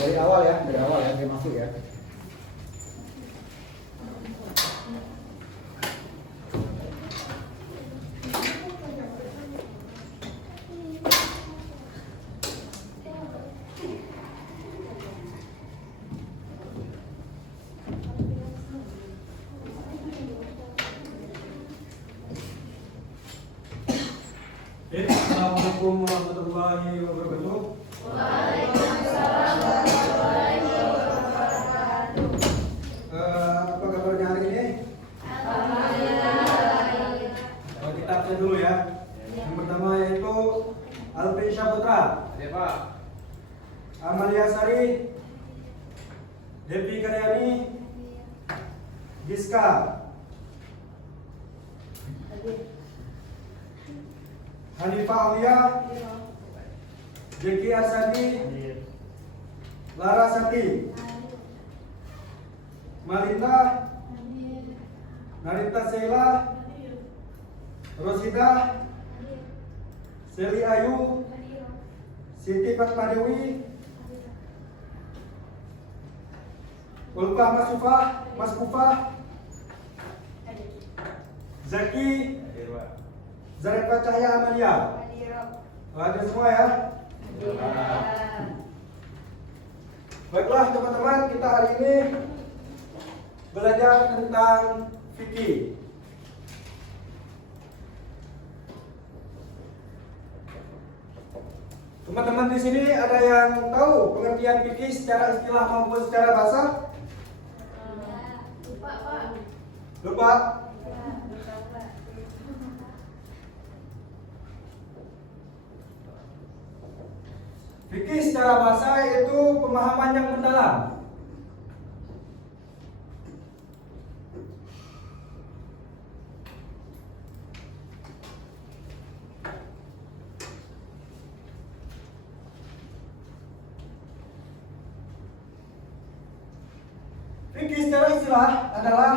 dari awal ya dia masuk ya. Assalamualaikum warahmatullahi wabarakatuh. Waalaikumsalam warahmatullahi wabarakatuh. Apa kabarnya hari ini? Alhamdulillah. Kita absen dulu ya. Yang pertama yaitu Alvin Syahputra, Ya Pak. Amalia Sari, Devi Karyani, Giska, Hanifah Aulia, Jeki Arsadi, Lara Sati, Malinda, Narita Sheila, Rosida, Seli Ayu, Siti Fatmadewi, Ulfah Mas Kufah, Zaki, Zarefa Cahya Amalia. Ada semua ya? Baiklah teman-teman, kita hari ini belajar tentang fikih. Teman-teman di sini ada yang tahu pengertian fikih secara istilah maupun secara bahasa? Lupa, Pak. Lupa? Fikih secara bahasa yaitu pemahaman yang mendalam. Fikih secara istilah adalah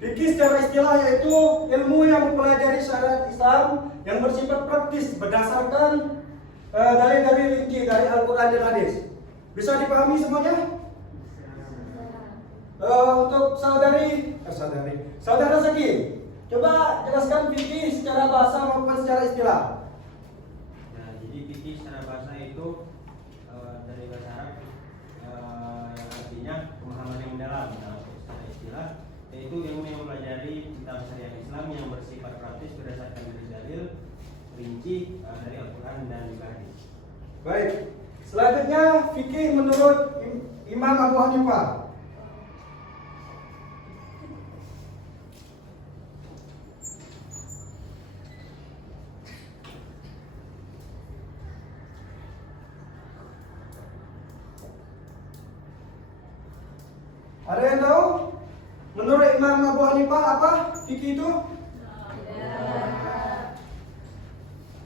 fikih secara istilah yaitu ilmu yang mempelajari syariat Islam yang bersifat praktis berdasarkan dalil-dalil rinci dari Al-Quran dan Hadis. Bisa dipahami semuanya? Untuk saudara Zaki, coba jelaskan fikih secara bahasa maupun secara istilah. Nah, jadi fikih secara bahasa itu dari bahasa Arab yang artinya pemahaman yang mendalam. Nah, secara istilah yaitu ilmu yang mempelajari tentang syariat Islam yang bersifat praktis berdasarkan dalil rinci dari Al-Quran dan juga Hadis. Baik, selanjutnya fikih menurut Imam Abu Hanifah. Ada yang tahu? Menurut Imam Abu Hanifah apa fikih itu?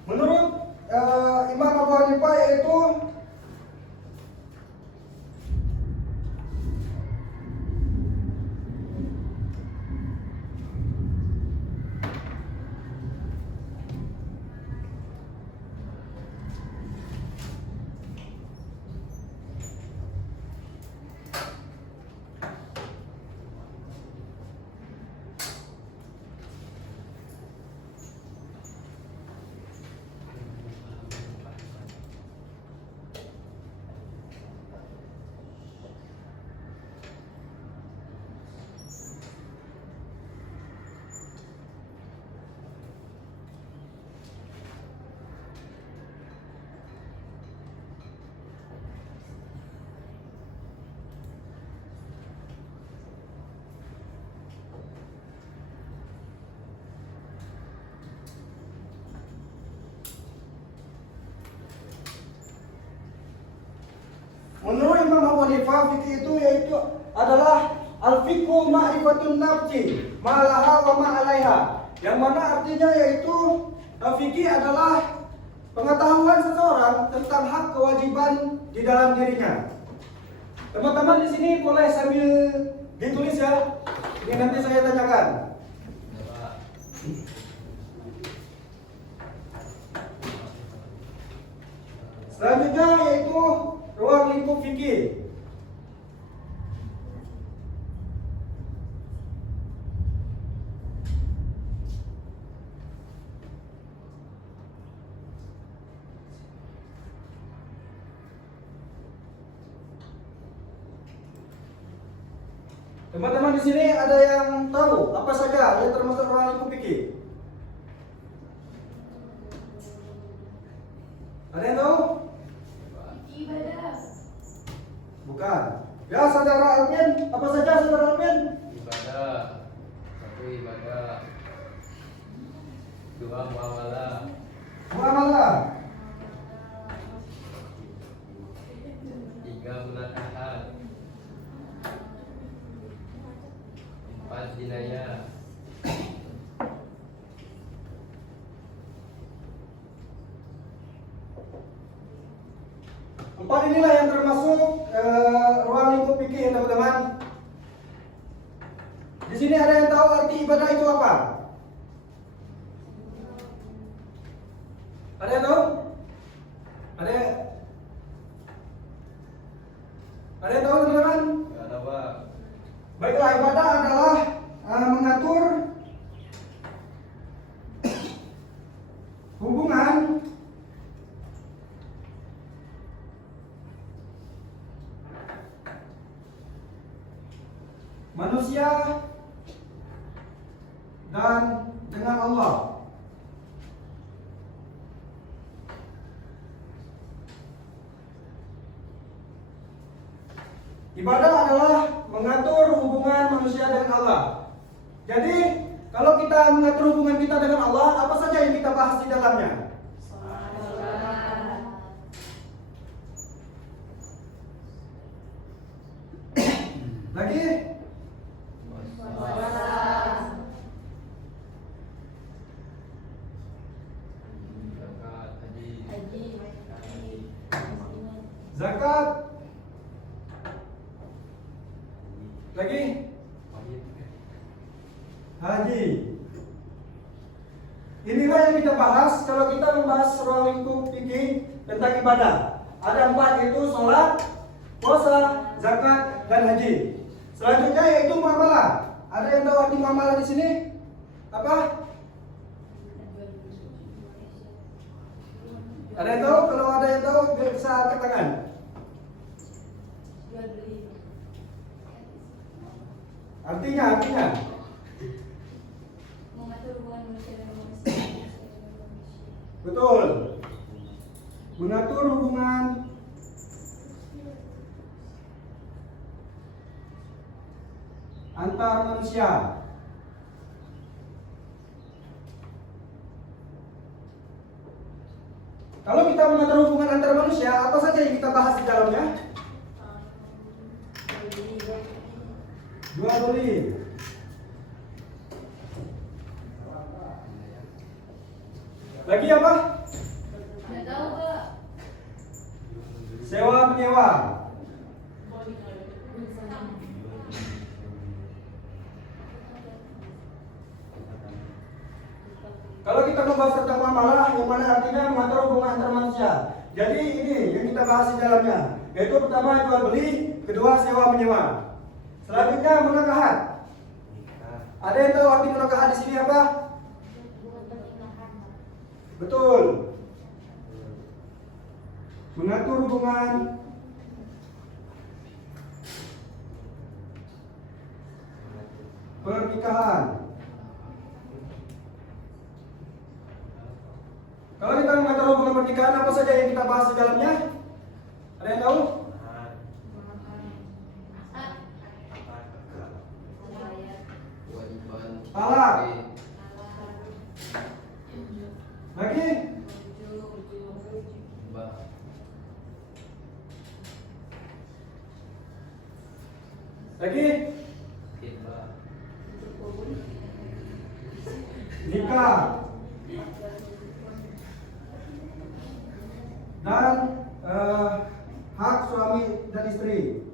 Menurut Imam Abu Hanifah yaitu ma'rifah fikih itu yaitu adalah al-fiqhu ma'rifatun nafsi ma'alaha wa ma'alaiha. Yang mana artinya yaitu fikih adalah pengetahuan seseorang tentang hak kewajiban di dalam dirinya. Teman-teman di sini boleh sambil ditulis ya. Ini nanti saya tanyakan. Selanjutnya yaitu ruang lingkup fikih. Teman-teman di sini ada yang tahu apa saja yang termasuk ruang lingkup fikih? Ada yang tahu? Ibadah. Bukan. Ya, saudara Alvin, apa saja saudara Alvin? Ibadah, satu ibadah, dua muamalah, Muamalah, tiga munakahat, empat jinayah, empat inilah yang termasuk ruang lingkup fikih, teman-teman. Di sini ada yang tahu arti ibadah itu apa? Ada yang tahu? Ada yang tahu, teman-teman? gak ada pak. Baiklah, ibadah adalah mengatur hubungan manusia dan dengan Allah. Ibadah adalah mengatur hubungan manusia dengan Allah. Jadi, kalau kita mengatur hubungan kita dengan Allah, apa saja yang kita bahas di dalamnya? Lagi? Zakat, haji, Zakat. Lagi? Haji. Inilah yang kita bahas kalau kita membahas ruang lingkup fikih tentang ibadah. Ada 4 yaitu sholat, puasa, zakat, dan haji. Selanjutnya yaitu muamalah. Ada yang tahu arti muamalah di sini? Apa? Ada yang tahu? Kalau ada yang tahu bisa angkat tangan. Artinya Mengatur hubungan manusia dengan manusia. betul. Mengatur hubungan antar manusia. Kalau kita mengatur hubungan antar manusia, apa saja yang kita bahas di dalamnya? Jual beli. Lagi apa? Nggak tahu Pak. Sewa menyewa. Kalau kita membahas tentang muamalah, yang mana artinya mengatur hubungan antar manusia. Jadi ini yang kita bahas di dalamnya, yaitu pertama jual beli, kedua sewa menyewa. Selanjutnya munakahat. Ada yang tahu arti munakahat di sini apa? Betul. Mengatur hubungan pernikahan. Kalau kita mengatur hubungan pernikahan, apa saja yang kita bahas di dalamnya? Ada yang tahu? kewajiban, Talak. Lagi? bah, Lagi khitbah, nikah dan hak suami dan istri.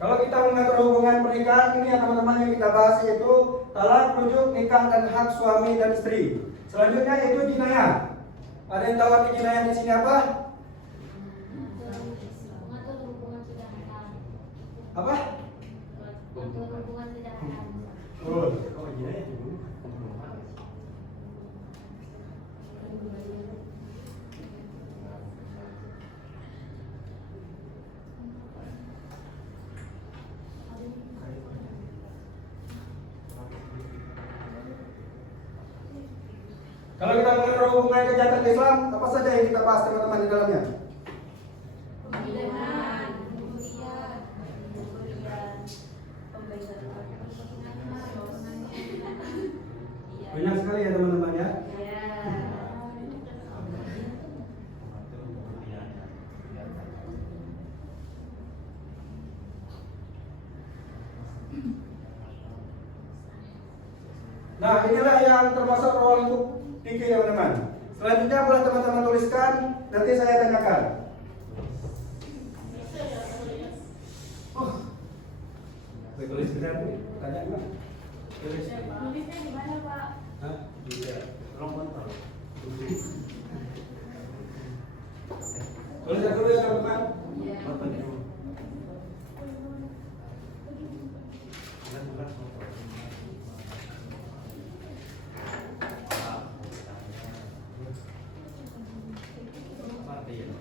Kalau kita mengatur hubungan pernikahan ini ya teman-teman, yang kita bahas yaitu talak, rujuk, nikah dan hak suami dan istri. Selanjutnya yaitu jinayah. Ada yang tahu arti jinayah di sini apa? Mengatur hubungan tidak halal. Apa? Mengatur hubungan tidak halal. Kok jinayah itu? Kalau kita mengatur hubungan kejahatan Islam, apa saja yang kita bahas teman-teman di dalamnya? Pembunuhan, pencurian, pembegalan, Banyak sekali ya teman-teman ya. Nah, inilah yang termasuk role lingkup fikih teman-teman. Selanjutnya boleh teman-teman tuliskan, nanti saya tanyakan. Tulis benar nih, tanya gimana? Tulis. Nulisnya gimana, Pak? Hah? Bisa. Tolong kontrol. Tuliskan dulu ya teman-teman. Apa nih? Bukan kontrol. Apa artinya?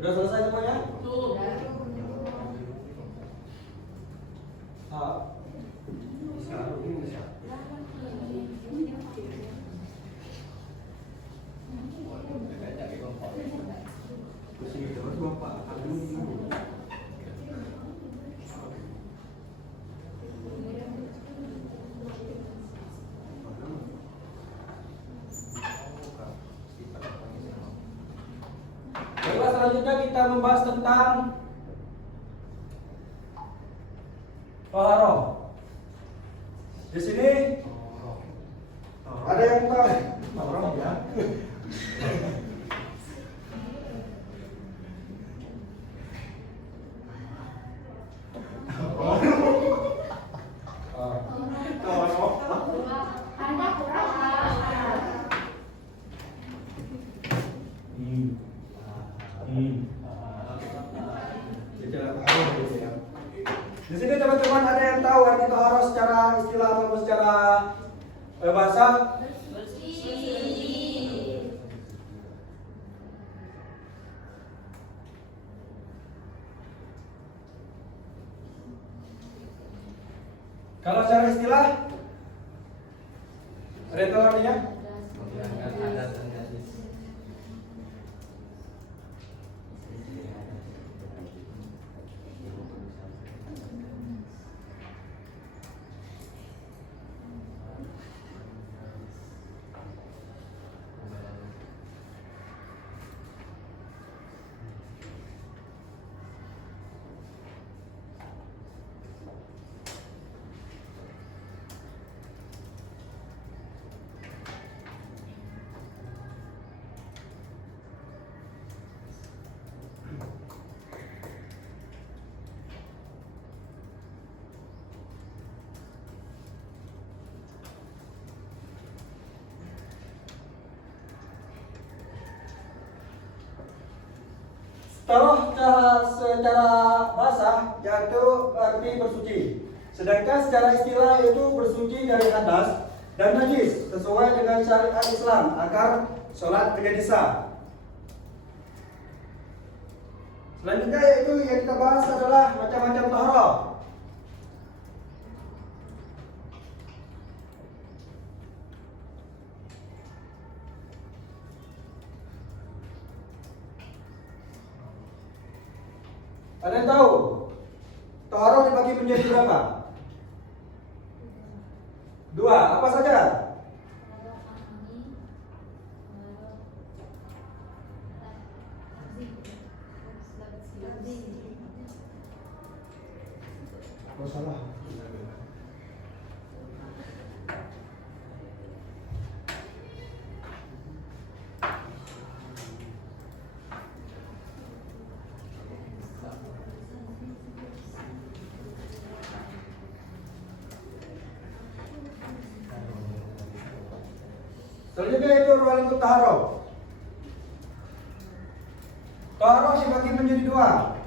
Sudah selesai semuanya? Tuh. Sekarang ini bisa. Baiklah, selanjutnya kita membahas tentang taharah. Di sini ada yang tahu taharah ya? Di sini teman-teman ada yang tahu arti taharah secara istilah maupun secara bahasa? Kalau secara istilah ada yang tahu artinya? menghilangkan adat dan najis. taruh secara basah yaitu arti bersuci. Sedangkan secara istilah yaitu bersuci dari hadas dan najis sesuai dengan syariat Islam agar sholat menjadi sah. Selanjutnya yaitu yang kita bahas adalah macam-macam taharah. Ada yang tahu taharah dibagi menjadi berapa? 2. Apa saja? Oh salah. Selanjutnya itu ruang lingkup taharah. Taharah dibagi menjadi 2.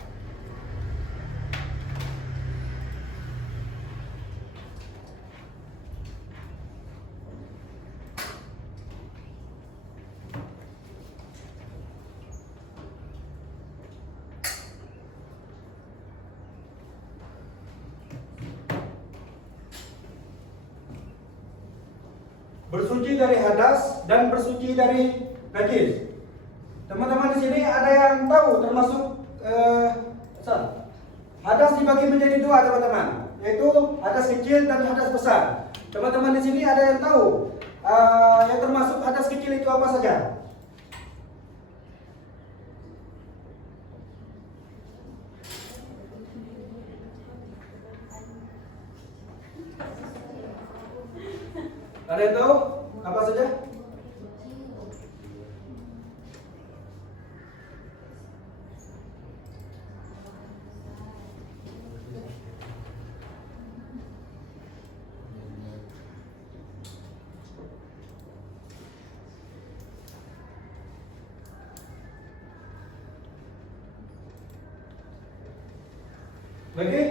Bersuci dari hadas dan bersuci dari najis. Teman-teman di sini ada yang tahu termasuk hadas dibagi menjadi 2 teman-teman, yaitu hadas kecil dan hadas besar. Teman-teman di sini ada yang tahu yang termasuk hadas kecil itu apa saja? Ada yang tahu apa saja? Lagi?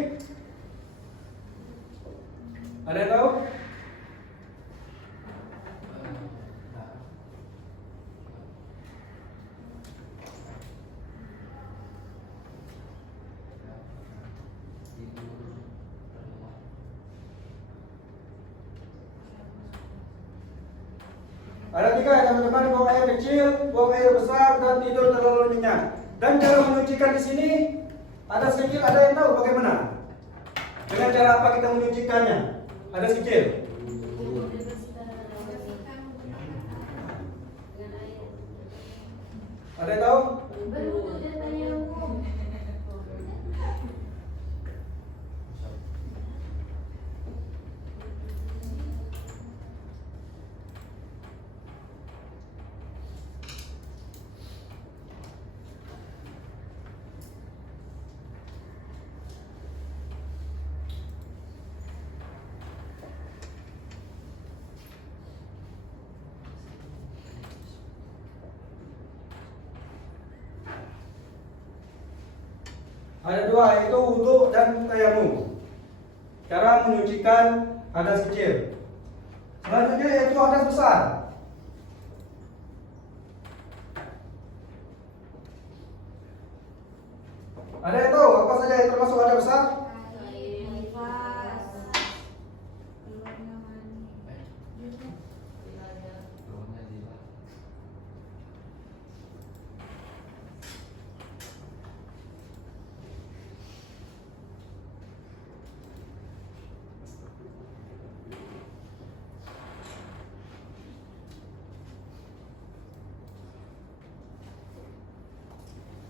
Ada yang tahu? Ada 3 ya teman-teman, buang air kecil, buang air besar, dan tidur terlalu nyenyak. Dan cara menyucikan di sini hadas kecil, ada yang tahu bagaimana? Dengan cara apa kita menyucikannya? Hadas kecil. Ada yang tahu? Berwudu dan tayamum. Ada 2 yaitu wudu dan tayamum. Cara menyucikan hadas kecil. Selanjutnya yaitu hadas besar. Ada yang tahu apa saja yang termasuk hadas besar?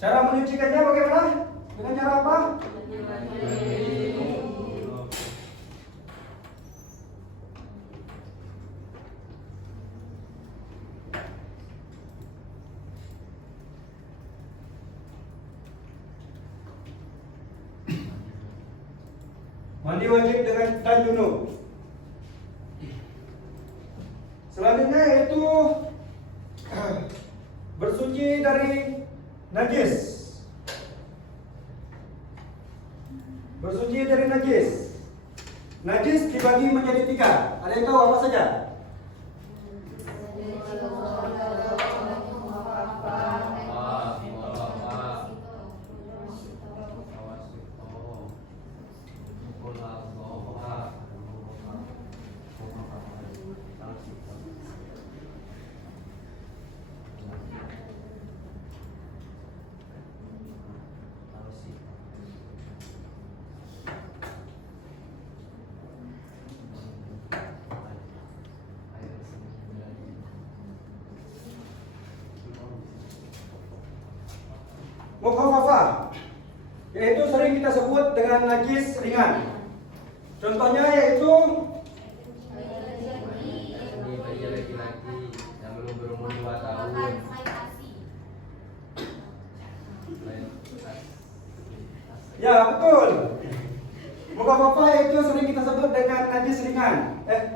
Cara menyucikannya bagaimana? Dengan cara apa? Mandi wajib dengan dan junub. Selanjutnya yaitu bersuci dari najis. Bersuci dari najis. Najis dibagi menjadi 3. Ada yang tahu apa saja? Mukhafafah, yaitu sering kita sebut dengan najis ringan. Contohnya yaitu Ini bayi laki-laki yang belum berumur 2 tahun. ya betul. Mukhafafah yaitu sering kita sebut dengan najis ringan,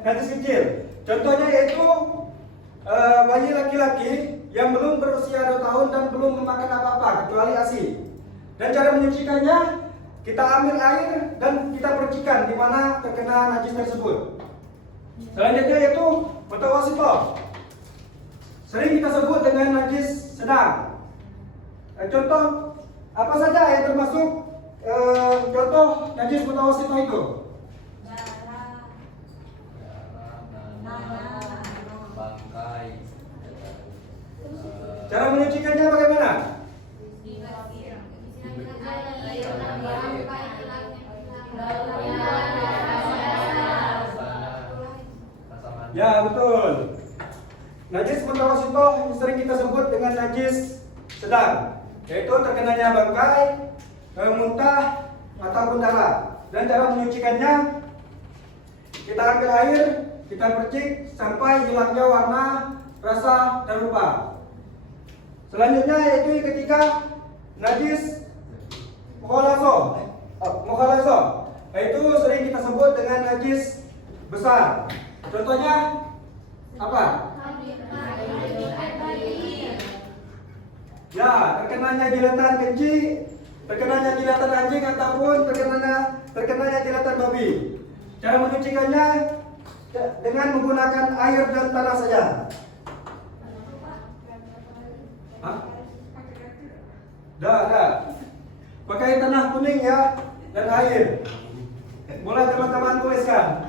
najis kecil. Contohnya yaitu bayi laki-laki yang belum berusia 2 tahun dan belum memakan apa-apa kecuali ASI. Dan cara menyucikannya, kita ambil air dan kita percikan di mana terkena najis tersebut. Selanjutnya yaitu mutawasithah. Sering kita sebut dengan najis sedang. Contoh apa saja yang termasuk contoh najis mutawasithah itu? Bangkai. Cara menyucikannya bagaimana? Ya betul. Najis mutawasithah sering kita sebut dengan najis sedang, yaitu terkenanya bangkai, muntah ataupun darah. Dan cara menyucikannya, kita ambil air, kita percik sampai hilangnya warna, rasa, dan rupa. Selanjutnya yaitu ketika najis mukhalazah, yaitu sering kita sebut dengan najis besar. Contohnya apa? Ya, terkenanya jilatan kencing, terkenanya jilatan anjing ataupun terkenanya jilatan babi. Cara menyucikannya dengan menggunakan air dan tanah saja. Hah? Dah. Pakai tanah kuning ya dan air. Boleh teman-teman tuliskan.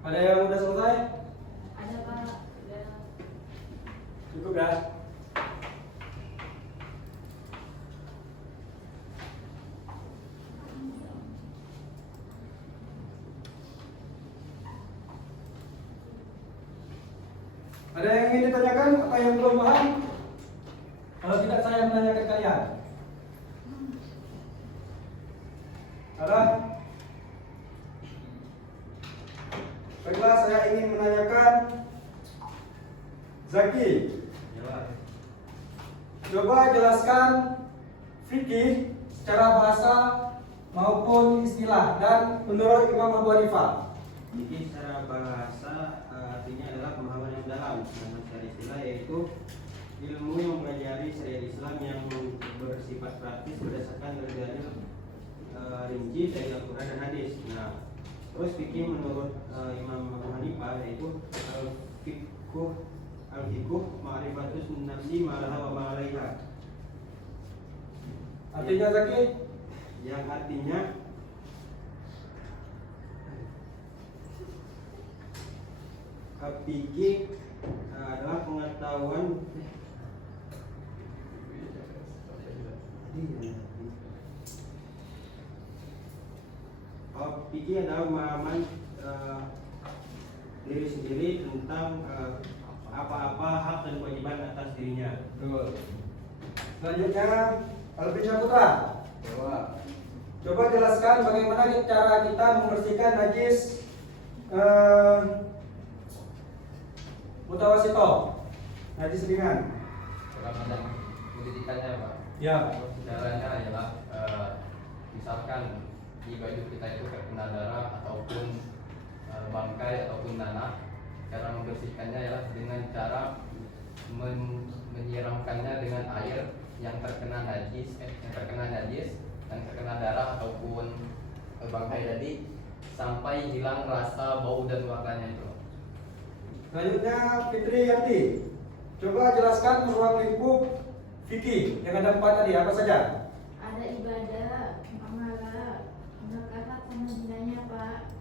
Ada yang udah selesai? Ada Pak. Cukup ya? Ada yang ingin ditanyakan atau yang belum paham? Kalau tidak saya menanyakan kalian. Ada? Baiklah, saya ingin menanyakan Zaki. Coba jelaskan fikih secara bahasa maupun istilah dan menurut Imam Abu Hanifah. Jadi secara bahasa artinya adalah pemahaman yang dalam, sedangkan secara istilah yaitu ilmu yang mempelajari syariat Islam yang bersifat praktis berdasarkan dalil rinci dari Al-Quran dan hadis. Nah, terus fikih menurut Imam Abu Hanifah yaitu al-fiqh ma'rifatus nafsi ma'alaha wa ma'alaiha. Artinya Zaki? Yang artinya fikih adalah pengetahuan fikih adalah pemahaman diri sendiri tentang apa-apa hak dan kewajiban atas dirinya. Betul. Selanjutnya Alvin Saputra. Coba jelaskan bagaimana cara kita membersihkan najis mutawasito, najis ringan. Cara pandang pendidikannya Pak. Ya. Caranya adalah misalkan di baju kita itu terkena darah ataupun bangkai ataupun nanah, cara membersihkannya adalah dengan cara menyiramkannya dengan air yang terkena najis, yang terkena darah ataupun bangkai tadi sampai hilang rasa bau dan warnanya itu. Selanjutnya Fitri Yanti. Coba jelaskan ruang lingkup fikih yang ada 4 tadi apa saja? Ada ibadah, amalan, penekanan sama jinanya Pak.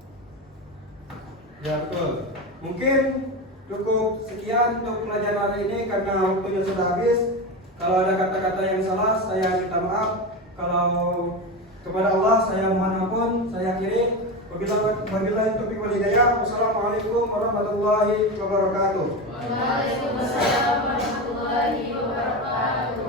Ya betul. Mungkin cukup sekian untuk pelajaran hari ini karena waktunya sudah habis. Kalau ada kata-kata yang salah saya minta maaf. Kalau kepada Allah saya mohon ampun, saya akhiri. Wabillahi taufiq wal hidayah. Wassalamualaikum warahmatullahi wabarakatuh. Waalaikumsalam warahmatullahi wabarakatuh.